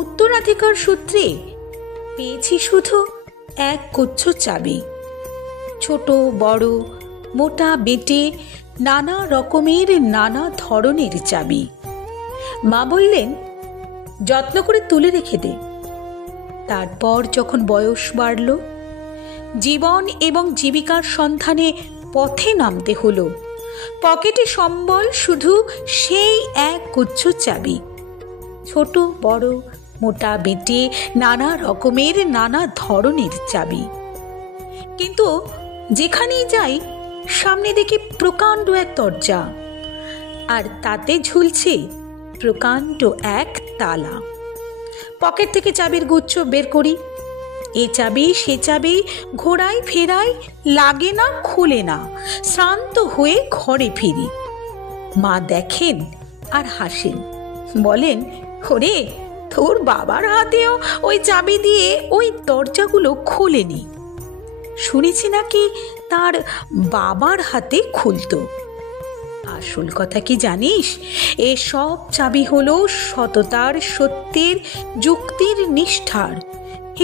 উত্তরাধিকার সূত্রে পেয়েছি শুধু এক গুচ্ছ চাবি, ছোট বড় মোটা বেটে নানা রকমের নানা ধরনের চাবি। মা বললেন, যত্ন করে তুলে রেখে দে। তারপর যখন বয়স বাড়ল, জীবন এবং জীবিকার সন্ধানে পথে নামতে হলো, পকেটে সম্বল শুধু সেই এক গুচ্ছ চাবি, ছোট বড় মোটা বেটে নানা রকমের নানা ধরনের চাবি। কিন্তু যেখানেই যাই সামনে দেখি প্রকাণ্ড এক দরজা, আর তাতে ঝুলছে প্রকাণ্ড এক তালা। পকেট থেকে চাবির গুচ্ছ বের করি, এ চাবি সে চাবি ঘোরাই ফেরাই, লাগে না খুলে না। শ্রান্ত হয়ে ঘরে ফিরি। মা দেখেন আর হাসেন, বলেন, ওরে তোর বাবার হাতেও ওই চাবি দিয়ে ওই দরজাগুলো খোলেনি। শুনেছি নাকি তার বাবার হাতে খুলতো। আসল কথা কি জানিস, এসব চাবি হলো সততার, সত্যের, যুক্তির, নিষ্ঠার।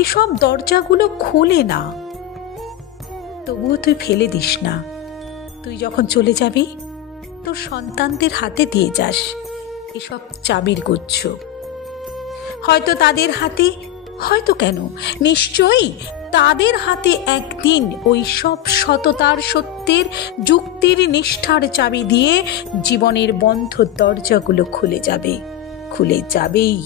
এসব দরজাগুলো খোলে না। তবুও তুই ফেলে দিস না। তুই যখন চলে যাবি তোর সন্তানদের হাতে দিয়ে যাস এসব চাবির গুচ্ছ। হয়তো তাদের হাতে, হয়তো কেন, নিশ্চয়ই তাদের হাতে একদিন ওই সব সততার, সত্যের, যুক্তির, নিষ্ঠার চাবি দিয়ে জীবনের বন্ধ দরজাগুলো খুলে যাবে, খুলে যাবেই।